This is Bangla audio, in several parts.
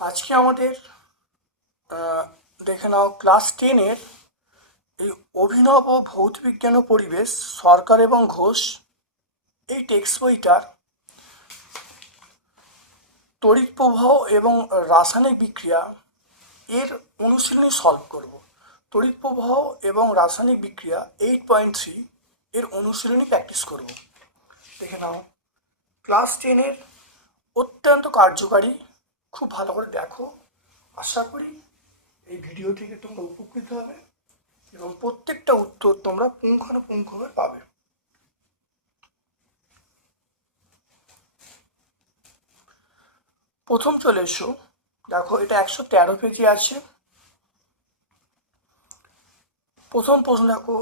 আজকে আমাদের দেখে নাও ক্লাস টেনের এই অভিনব ভৌতবিজ্ঞান ও পরিবেশ সরকার এবং ঘোষ এই টেক্সট বইটার তড়িৎ প্রবাহ এবং রাসায়নিক বিক্রিয়া এর অনুশীলনী সলভ করব। তড়িৎ প্রবাহ এবং রাসায়নিক বিক্রিয়া এইট পয়েন্ট থ্রি এর অনুশীলনী প্র্যাকটিস করব। দেখে নাও ক্লাস টেনের অত্যন্ত কার্যকারী, খুব ভালো করে দেখো। আশা করি এই ভিডিও থেকে তোমরা উপকৃত হবে এবং প্রত্যেকটা উত্তর তোমরা পুঙ্খানুপুঙ্খভাবে পাবে। প্রথম চলে এসো। দেখো, এটা একশো তেরো পেজে আছে। প্রথম প্রশ্ন, দেখো,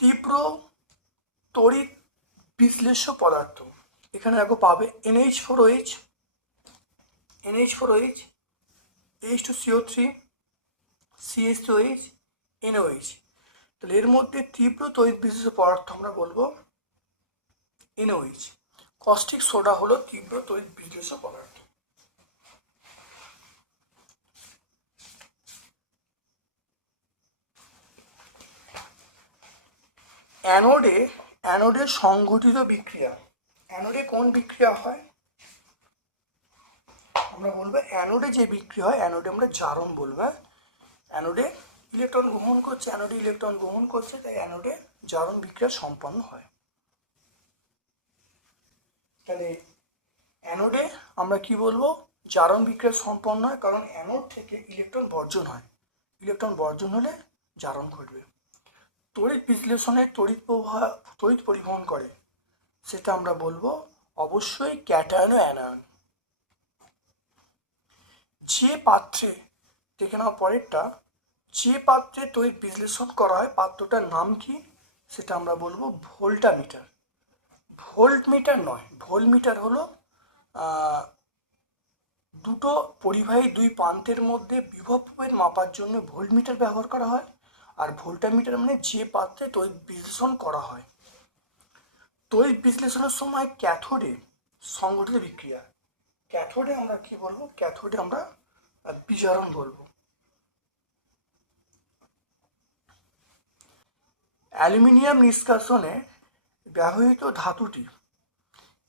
তীব্র তড়িৎ বিশ্লেষ্য পদার্থ। এখানে, দেখো, পাবে N H four O H N H four O H H two C O three C S two H N O H তাহলে এর মধ্যে তীব্র তড়িৎ বিশেষ পদার্থ আমরা বলব এনওএইচ কস্টিক সোডা হলো তীব্র তড়িৎ বিশ্লেষ্য পদার্থ। অ্যানোডে অ্যানোডে সংঘটিত বিক্রিয়া। অ্যানোডে কোন বিক্রিয়া হয়? আমরা বলব অ্যানোডে যে বিক্রিয়া হয়, অ্যানোডে আমরা জারণ বলব হ্যাঁ? অ্যানোডে ইলেকট্রন গ্রহণ করছে, অ্যানোডে ইলেকট্রন গ্রহণ করছে, তাই অ্যানোডে জারণ বিক্রিয়া সম্পন্ন হয়। তাহলে অ্যানোডে আমরা কি বলব? জারণ বিক্রিয়া সম্পন্ন হয়, কারণ অ্যানোড থেকে ইলেকট্রন বর্জন হয়। ইলেকট্রন বর্জন হলে জারণ ঘটবে। তড়িৎ বিশ্লেষণে তড়িৎ প্রবাহ তড়িৎ পরিবহন করে। সেটা আমরা বলব অবশ্যই ক্যাটায়ন ও অ্যানায়ন। যে পাত্রে, দেখে নাও পরেরটা, যে পাত্রে তড়িৎ বিশ্লেষণ করা হয়, পাত্রটার নাম কি? সেটা আমরা বলব ভোল্টা মিটার ভোল্ট মিটার নয় ভোল্ট মিটার হলো দুটো পরিবাহী দুই প্রান্তের মধ্যে বিভব মাপার জন্য ভোল্ট মিটার ব্যবহার করা হয়। আর ভোল্টা মিটার মানে যে পাত্রে তড়িৎ বিশ্লেষণ করা হয়। তড়িৎ বিশ্লেষণের সময় ক্যাথোডে সংঘটিত বিক্রিয়া। ক্যাথোডে আমরা কি বলব? ক্যাথোডে আমরা আহ, বিজারণ বলব। অ্যালুমিনিয়াম নিষ্কাশনে ব্যবহৃত ধাতুটি।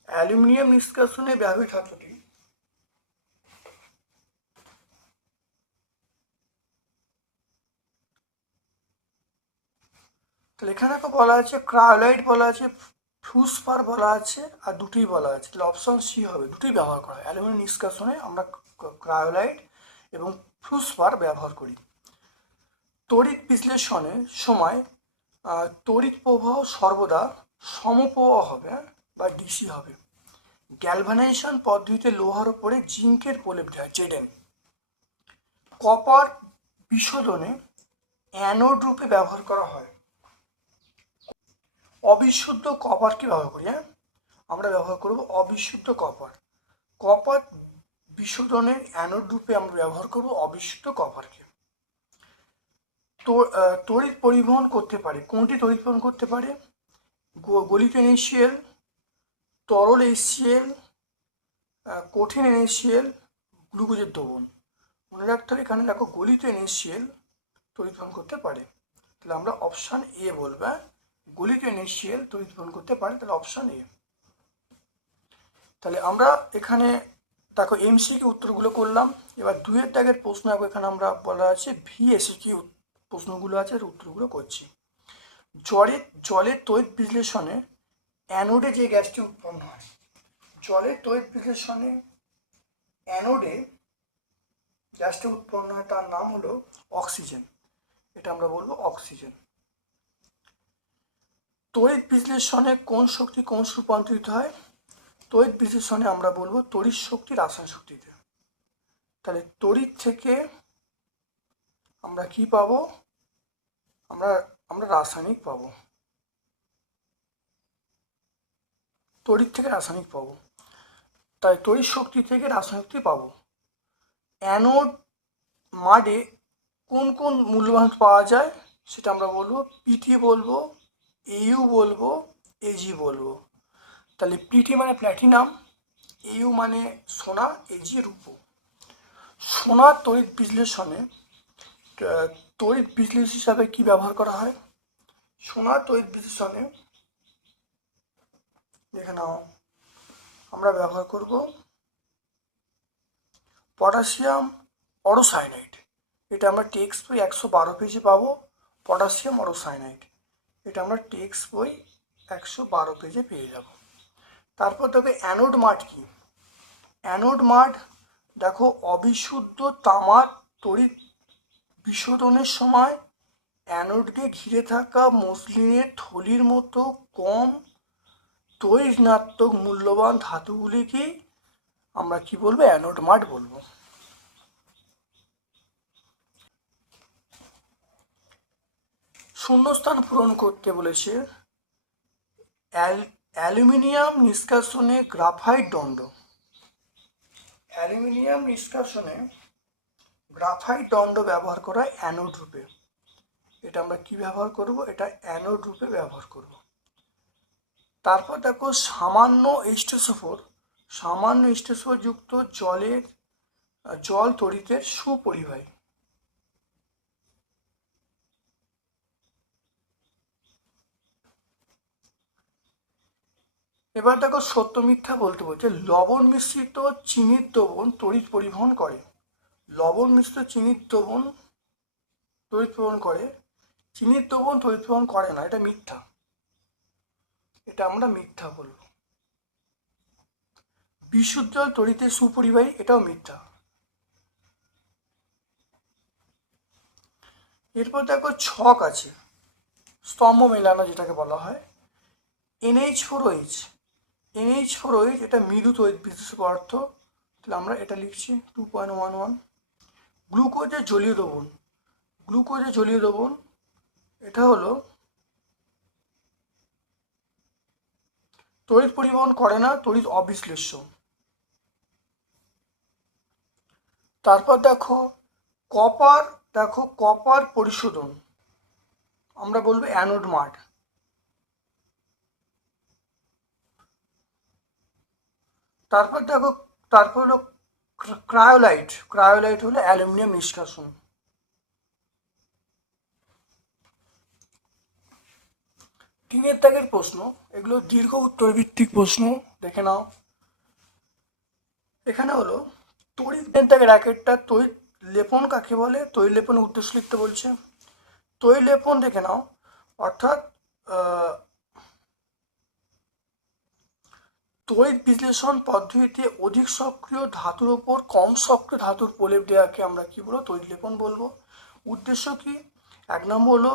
অ্যালুমিনিয়াম নিষ্কাশনে ব্যবহৃত ধাতুটি তাহলে এখানে দেখো বলা আছে ক্রায়োলাইট বলা আছে ফ্লুসপার বলা আছে আর দুটোই বলা আছে। তাহলে অপশন সি হবে দুটোই ব্যবহার করা হয়। অ্যালুমিনিয়াম নিষ্কাশনে আমরা ক্রায়োলাইট এবং ফ্লুসপার ব্যবহার করি। তড়িৎ বিশ্লেষণের সময় তড়িৎ প্রবাহ সর্বদা সমপ্রবাহ হবে হ্যাঁ, বা ডিসি হবে। গ্যালভানাইজেশন পদ্ধতিতে লোহার উপরে জিঙ্কের প্রলেপ দেয় জেডেন। কপার বিশোধনে অ্যানোড রূপে ব্যবহার করা হয়। অবিশুদ্ধ কপার কপারকে ব্যবহার করি হ্যাঁ? আমরা ব্যবহার করব অবিশুদ্ধ কপার কপার বিশোধনের অ্যানোড রূপে আমরা ব্যবহার করব অবিশুদ্ধ কপারকে তড়িৎ পরিবহন করতে পারে। কোনটি তড়িৎ পরিবহন করতে পারে? গলিত এনএসিএল তরল এসিএল কঠিন এনএসিএল গ্লুকোজের দ্রবণ। মনে রাখতে হবে এখানে দেখো গলিত এনএসিএল তড়িৎ বহন করতে পারে। তাহলে আমরা অপশান এ বলব হ্যাঁ? গলিত এনএসিএল তড়িৎ বহন করতে পারে তাহলে অপশান এ তাহলে আমরা এখানে দেখো এমসিকিউ উত্তরগুলো করলাম। এবার দুয়ের দাগের প্রশ্ন এখানে আমরা বলা আছে ভিএসিকিউ প্রশ্নগুলো আছে উত্তরগুলো করছি। জলের জলের তড়িৎ বিশ্লেষণে অ্যানোডে যে গ্যাসটি উৎপন্ন হয়, জলের তড়িৎ বিশ্লেষণে অ্যানোডে গ্যাসটি উৎপন্ন হয়, তার নাম হলো অক্সিজেন এটা আমরা বলব অক্সিজেন তড়িৎ বিশ্লেষণে কোন শক্তি কোন রূপান্তরিত হয়? তড়িৎ বিশ্লেষণে আমরা বলব তড়িৎ শক্তি রাসায়নিক শক্তিতে। তাহলে তড়িৎ থেকে আমরা কি পাবো? আমরা আমরা রাসায়নিক পাবো। তড়িৎ থেকে রাসায়নিক পাবো। তাই তড়িৎ শক্তি থেকে রাসায়নিক শক্তি পাবো। অ্যানোড মাডে কোন কোন মূল্যবান পাওয়া যায়? সেটা আমরা বলব পিটি বলব ইউ বলব এজি বলব। তাহলে পিটি মানে প্ল্যাটিনাম, ইউ মানে সোনা এজি রূপো। সোনার তড়িৎ বিশ্লেষণে তড়িৎ বিশ্লেষণ হিসাবে কি ব্যবহার করা হয়? সোনার তড়িৎ বিশ্লেষণে, দেখে নাও, আমরা ব্যবহার করব পটাশিয়াম অরোসাইনাইড। এটা আমরা টেক্সট বই একশো বারো পেজে পাবো, পটাশিয়াম অরোসাইনাইড। এটা আমরা টেক্সট বই একশো বারো পেজে পেয়ে যাব। তারপর দেখো অ্যানোড মাঠ কি? অ্যানোড মাঠ দেখো অবিশুদ্ধ তামার তড়িৎ বিশোধনের সময় অ্যানোডকে ঘিরে থাকা মসলিনের থলির মতো কম তৈজনাত্মক মূল্যবান ধাতুগুলিকেই আমরা কি বলব? অ্যানোড মাঠ বলব। শূন্যস্থান পূরণ করতে বলেছে অ্যাল- অ্যালুমিনিয়াম নিষ্কাশনে গ্রাফাইট দণ্ড। অ্যালুমিনিয়াম নিষ্কাশনে গ্রাফাইট দণ্ড ব্যবহার করা অ্যানোড রূপে। এটা আমরা কি ব্যবহার করব? এটা অ্যানোড রূপে ব্যবহার করব। তারপর দেখো সামান্য স্টেসোফোর সামান্য স্টেসোফোর যুক্ত জলের, জল তড়িতের সুপরিবাহী। এবার দেখো সত্য মিথ্যা বলতে বলছে, লবণ মিশ্রিত চিনির দ্রবণ তড়িৎ পরিবহন করে। লবণ মিশ্রিত চিনির দ্রবণ তড়িৎ পরিবহন করে। চিনির দ্রবণ তড়িৎ পরিবহন করে না, এটা মিথ্যা। এটা আমরা মিথ্যা বলব। বিশুদ্ধ জল তড়িতের সুপরিবাহী, এটাও মিথ্যা। এরপর দেখো ছক আছে, স্তম্ভ মেলানো যেটাকে বলা হয়। N H four O H N H four O H এটা মৃদু তৈরি বিশেষ পদার্থ। তাহলে আমরা এটা লিখছি টু পয়েন্ট ওয়ান ওয়ান গ্লুকোজের জলীয় দ্রবণ। গ্লুকোজের জলীয় দ্রবণ, এটা হলো তড়িৎ পরিবহন করে না, তড়িৎ অবিশ্লেষ্য। তারপর দেখো, কপার দেখো কপার পরিশোধন। আমরা বলব অ্যানোড মাঠ তারপর দেখো, তারপর হলো ক্রায়োলাইট। ক্রায়োলাইট হলো অ্যালুমিনিয়াম নিষ্কাশন। তিনের দাগের প্রশ্ন, এগুলো দীর্ঘ উত্তর ভিত্তিক প্রশ্ন, দেখে নাও। এখানে হলো, তড়িৎ তিনের দাগের র্যাকেটটা তড়িৎ লেপন কাকে বলে? তৈল লেপনের উদ্দেশ্য লিখতে বলছে। তৈল লেপন দেখে নাও, অর্থাৎ তড়িৎ বিশ্লেষণ পদ্ধতিতে অধিক সক্রিয় ধাতুর ওপর কম সক্রিয় ধাতুর প্রলেপ দেওয়াকে আমরা কি বলব? তড়িৎ লেপন বলব। উদ্দেশ্য কি? এক নম্বর হলো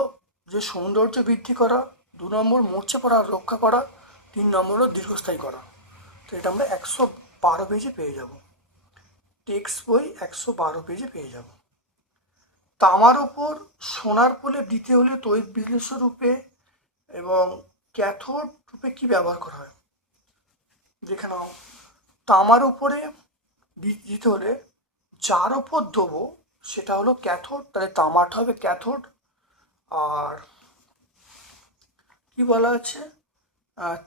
যে সৌন্দর্য বৃদ্ধি করা, দু নম্বর মরচে পড়া রক্ষা করা, তিন নম্বর হলো দীর্ঘস্থায়ী করা। তো এটা আমরা একশো বারো পেজে পেয়ে যাব। টেক্সট বই একশো বারো পেজে পেয়ে যাব। তামার ওপর সোনার প্রলেপ দিতে হলে তড়িৎ বিশ্লেষণ রূপে এবং ক্যাথোড রূপে কি ব্যবহার করা হয়? দেখে নাও তামার উপরে দিতে হলে যার ওপর দেবো সেটা হলো ক্যাথোড, তাহলে তামাটা হবে ক্যাথোড। আর কি বলা আছে?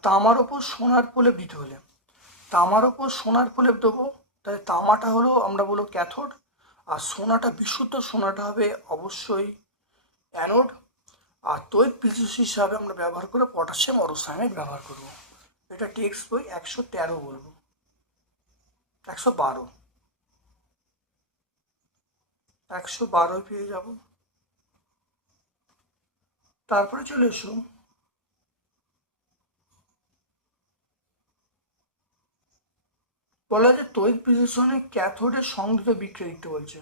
তামার ওপর সোনার প্রলেপ দিতে হলে। তামার ওপর সোনার প্রলেপ দেবো তাহলে তামাটা হলো আমরা বলব ক্যাথোড, আর সোনাটা, বিশুদ্ধ সোনাটা হবে অবশ্যই অ্যানোড। আর তৈত বিশেষ হিসাবে আমরা ব্যবহার করে পটাশিয়াম অরোসাইনাইড ব্যবহার করব। এটা টেক্সট বই একশো তেরো বলব। একশো বারো। একশো বারো পেয়ে যাব। তারপরে চলে এসো। বলা যে তৈত বিশ্লেষণে ক্যাথোডের সংযুক্ত বিক্রিয়া লিখতে বলছে।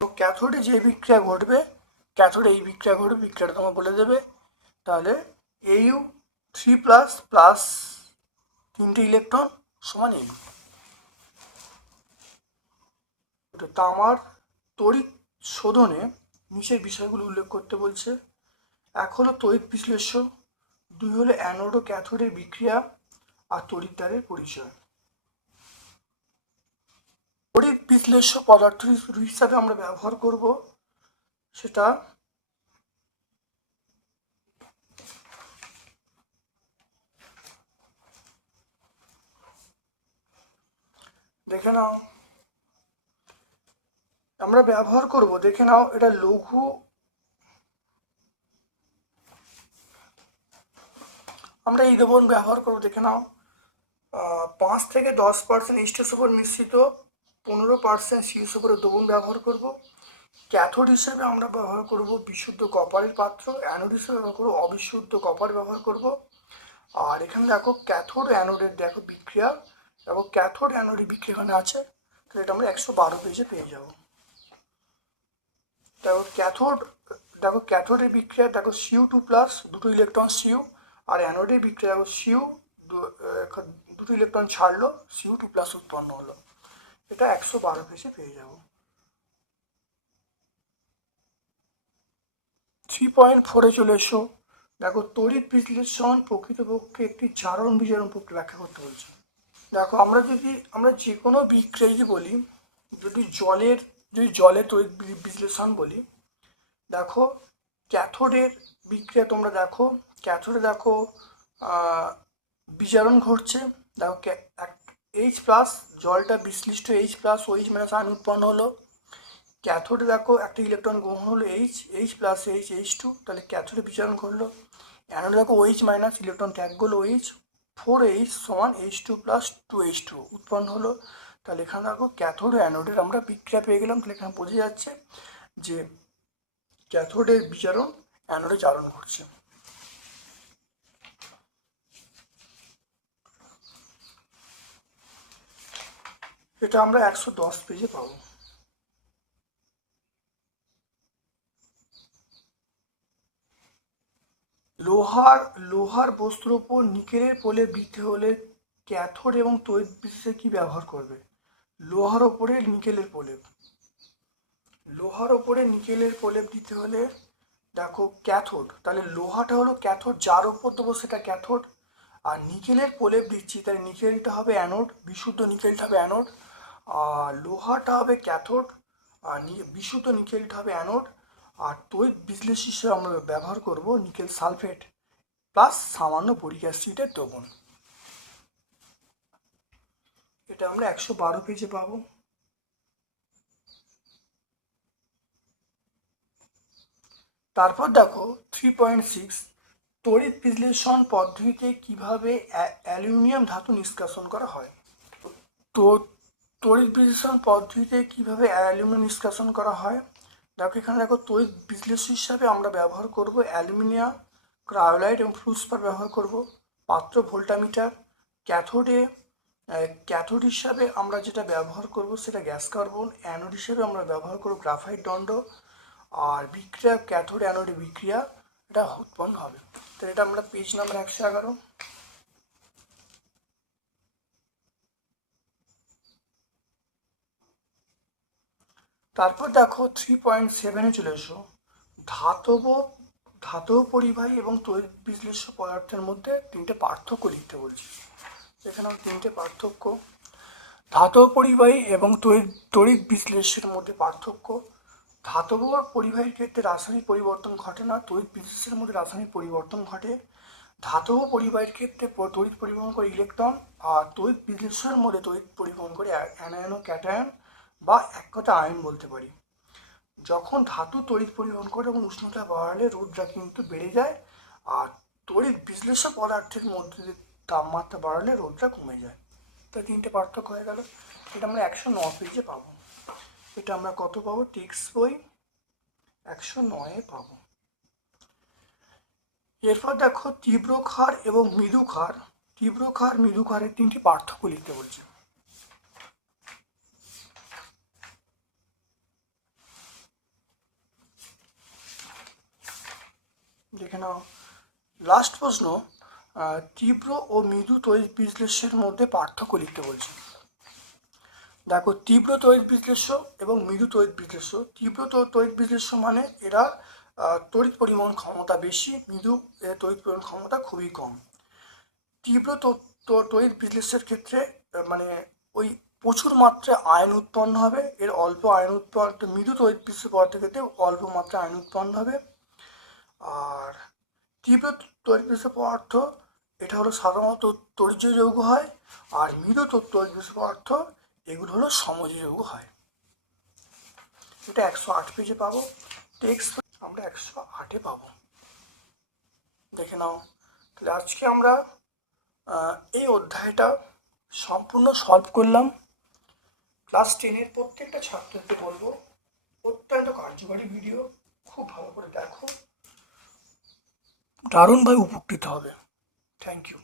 তো ক্যাথোডে যে বিক্রিয়া ঘটবে, ক্যাথোডে এই বিক্রিয়া ঘটবে, বিক্রিয়াটা তোমার বলে দেবে। তাহলে A U three plus plus তিনটে ইলেকট্রন সমান এইউ তো তামার তড়িৎ শোধনে নিচের বিষয়গুলো উল্লেখ করতে বলছে। এক হলো তড়িৎ বিশ্লেষ্য, দুই হলো অ্যানোড ও ক্যাথোডের বিক্রিয়া আর তড়িৎদ্বারের পরিচয়। তড়িৎ বিশ্লেষ্য পদার্থ হিসাবে আমরা ব্যবহার করব, সেটা দেখে নাও। আমরা ব্যবহার করব, দেখে নাও এটা লঘু। আমরা এই দ্রবণ ব্যবহার করব, দেখে নাও। পাঁচ থেকে দশ পার্সেন্ট ইস্টের উপর মিশ্রিত, পনেরো পার্সেন্ট শীর্ষ উপরে দ্রবণ ব্যবহার করব। ক্যাথোড হিসেবে আমরা ব্যবহার করব বিশুদ্ধ কপারের পাত্র, অ্যানোড হিসেবে ব্যবহার করব অবিশুদ্ধ কপার ব্যবহার করব। আর এখানে দেখো, ক্যাথোড অ্যানোডের দেখো বিক্রিয়া। এবং ক্যাথোড অ্যানোডের বিক্রিয়া এখানে আছে তাহলে এটা আমরা একশো বারো পেজে পেয়ে যাব। দেখো ক্যাথোড, দেখো ক্যাথোডের বিক্রিয়া, দেখো সিউ টু প্লাস, দুটো ইলেকট্রন সিউ, আর অ্যানোডের বিক্রিয়া, দেখো সিউ দুটো ইলেকট্রন ছাড়লো, সিউ টু প্লাস উৎপন্ন হলো। এটা একশো বারো পেজে পেয়ে যাব। থ্রি পয়েন্ট ফোরে চলে এসো। দেখো তড়িৎ বিশ্লেষণ প্রকৃতপক্ষে একটি চারণ বিজারণ প্রক্রিয়া ব্যাখ্যা করতে বলছে। দেখো আমরা যদি আমরা যে কোনো বিক্রিয়া যদি বলি যদি জলের যদি তড়িৎ বি- বিশ্লেষণ বলি দেখো ক্যাথোডের বিক্রিয়া তোমরা দেখো ক্যাথোডে দেখো আহ, বিজারণ ঘটছে। দেখো এইচ প্লাস জলটা বিশ্লিষ্ট H plus O H minus ion উৎপন্ন হলো। ক্যাথোডে দেখো একটা ইলেকট্রন গ্রহণ হলো H H plus H H two তাহলে ক্যাথোডে বিচরণ ঘটলো। অ্যানোডে দেখো ওইচ মাইনাস ইলেকট্রন ত্যাগ করল এইচ ফোর এইচ সমান H two plus two H two উৎপন্ন হলো। তাহলে এখানে দেখো ক্যাথোড অ্যানোডের আমরা বিক্রিয়া পেয়ে গেলাম। তাহলে এখানে বোঝা যাচ্ছে যে ক্যাথোডের বিচারণ অ্যানোডে জারণ করছে। এটা আমরা একশো দশ পেজে পাবো। লোহার লোহার বস্তুর উপর নিকেলের পোলে বৃদ্ধি হলে ক্যাথোড এবং তড়িৎ বিশ্লেষে কি ব্যবহার করবে? লোহার ওপরে নিকেলের প্রলেপ লোহার ওপরে নিকেলের প্রলেপ দিতে হলে, দেখো, ক্যাথোড। তাহলে লোহাটা হলো ক্যাথোড, যার ওপর দেবো সেটা ক্যাথোড। আর নিকেলের প্রলেপ দিচ্ছি, তাহলে নিকেলটা হবে অ্যানোড, বিশুদ্ধ নিকেলটা হবে অ্যানোড। আর লোহাটা হবে ক্যাথোড, আর বিশুদ্ধ নিকেলটা হবে অ্যানোড। আর বিশ্লেষ হিসেবে আমরা ব্যবহার করব নিকেল সালফেট। প্লাস সামান্য বরিক অ্যাসিডের দ্রবণ এটা আমরা একশো বারো পেজে পাবো। তারপর দেখো থ্রি পয়েন্ট সিক্স তড়িৎ বিশ্লেষণ পদ্ধতিতে কীভাবে অ্যা- অ্যালুমিনিয়াম ধাতু নিষ্কাশন করা হয়? তো, তড়িৎ বিশ্লেষণ পদ্ধতিতে কীভাবে অ্যালুমিনিয়াম নিষ্কাশন করা হয়? দেখো এখানে দেখো তড়িৎ বিশ্লেষণ হিসাবে আমরা ব্যবহার করব অ্যালুমিনিয়াম ক্রায়োলাইট এবং ফ্লুসপার ব্যবহার করব। পাত্র ভোল্টামিটার, ক্যাথোডে ক্যাথোড হিসাবে আমরা যেটা ব্যবহার করব সেটা গ্যাস কার্বন, অ্যানোড হিসাবে আমরা ব্যবহার করব গ্রাফাইট দণ্ড, আর বিক্রিয়া, ক্যাথোড, অ্যানোডে বিক্রিয়া, এটা উৎপন্ন হবে। তো এটা আমরা পেজ নাম্বার একশো এগারো। তারপর দেখো থ্রি পয়েন্ট সেভেনে চলে এসো। ধাতব ধাতব পরিবাহী এবং তড়িৎ বিশ্লেষ্য পদার্থের মধ্যে তিনটে পার্থক্য লিখতে বলছি। এখানে তিনটে পার্থক্য। ধাতব পরিবাহী এবং তড়িৎ তড়িৎ বিশ্লেষ্যের মধ্যে পার্থক্য। ধাতব পরিবাহীর ক্ষেত্রে রাসায়নিক পরিবর্তন ঘটে না, তড়িৎ বিশ্লেষের মধ্যে রাসায়নিক পরিবর্তন ঘটে। ধাতব পরিবাহীর ক্ষেত্রে তড়িৎ পরিবহন করে ইলেকট্রন আর তড়িৎ বিশ্লেষণের মধ্যে তড়িৎ পরিবহন করে অ্যানায়ন ক্যাটায়ন বা এক কথা আয়ন বলতে পারি। যখন ধাতু তড়িৎ পরিবহন করে এবং উষ্ণতা বাড়ালে রোদটা কিন্তু বেড়ে যায়, আর তড়িৎ বিশ্লেষ্য পদার্থের মধ্যে তাপমাত্রা বাড়ালে রোদটা কমে যায়। তা তিনটে পার্থক্য হয়ে গেল। এটা আমরা একশো ন পেজে পাবো। এটা আমরা কত পাবো? টেক্স বই একশো নয়ে পাবো। এরপর দেখো তীব্র খার এবং মৃদু খার তীব্র খার মৃদু খারের তিনটি পার্থক্য লিখতে বলছে। দেখে নাও লাস্ট প্রশ্ন তীব্র ও মৃদু তড়িৎ বিশ্লেষের মধ্যে পার্থক্য লিখতে বলছে। দেখো, তীব্র তড়িৎ বিশ্লেষ্য এবং মৃদু তড়িৎ বিশ্লেষ্য। তীব্র তো- তড়িৎ বিশ্লেষ্য মানে এরা তড়িৎ পরিবহন ক্ষমতা বেশি, মৃদু তড়িৎ পরিবহন ক্ষমতা খুবই কম। তীব্র তড়িৎ বিশ্লেষের ক্ষেত্রে মানে ওই প্রচুর মাত্রায় আয়ন উৎপন্ন হবে, এর অল্প আয়ন উৎপন্ন, মৃদু তড়িৎ বিশ্লেষণ পদার্থের ক্ষেত্রে অল্প মাত্রায় আয়ন উৎপন্ন হবে। আর তীব্র বিশ্লেষণ পদার্থ? এটা হলো সাধারণত তড়িৎ যৌগ হয়, আর মৃদু বিশ্লেষণ পদার্থ, এগুলো হলো সমজ যৌগ হয়। এটা একশো আট পেজে পাবো। টেক্সট আমরা একশো আটে পাবো। দেখে নাও। তাহলে আজকে আমরা এই অধ্যায়টা সম্পূর্ণ সলভ করলাম। ক্লাস টেনের প্রত্যেকটা ছাত্রকে বলব, অত্যন্ত কার্যকরী ভিডিও খুব ভালো করে দেখো। দারুণভাবে উপকৃত হবে। Thank you